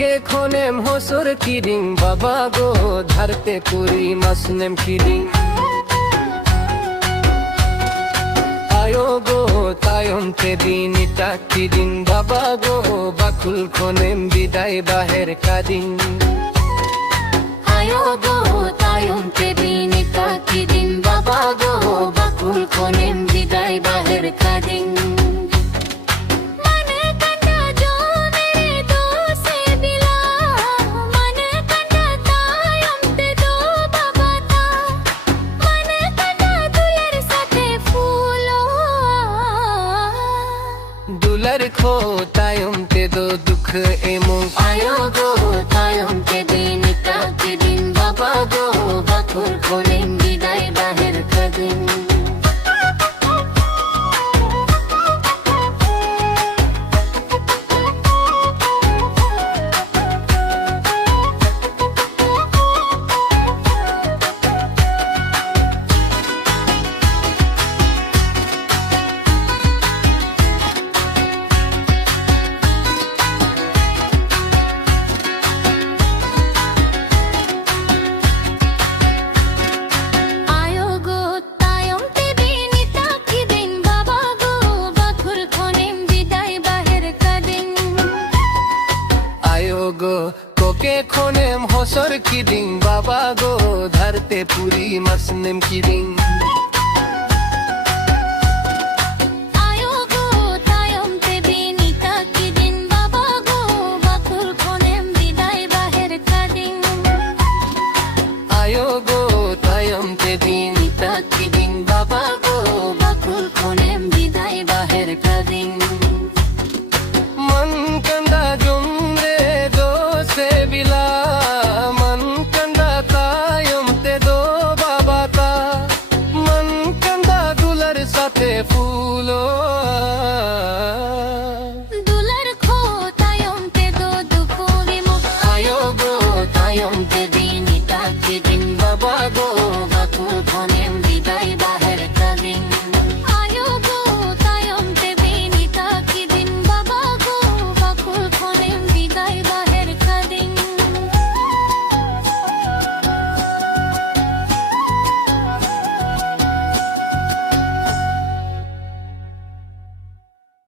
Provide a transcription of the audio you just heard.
কোকে খোনেম হসর কিরিং বাবা গো ধারতে পুরি মাসনেম কিরিং আয়ো গো তায়ম তে দিনটা কিরিং বাবা গো বাকুল খোনেম বিদায় বাহের কাদিং আয়ো গো তায়ম তে দিনটা কিরিং বাবা গো বাকুল খোনেম বিদায় বাহের কাদিং दुलर खो तायम ते दो दुख एमो आयो गो तायम ते दिन के दिन बाबा गो बाकुल खोनेम बिदाय बाहेर कदिन कोके खोनेम हसर किरिং बाबा गो धरते पुरी मसनेम किरिং आयो गो तायम ते बिनिता किरिং बाबा गो बाकुल खोनेम बिदाय बाहेर कादिं आयो गो तायम ते बिनिता किरिং बाबा गो बाकुल खोनेम बिदाय बाहेर कादिं मन कंदा जुमरे दो से बिला मन कंदा तायम ते दो बाबा ता मन कंदा दुलर साथे फूलो दुलर खो तायम ते दो दुखो विमुख आयो गो तायम ते बिनिता किरिং बाबा गो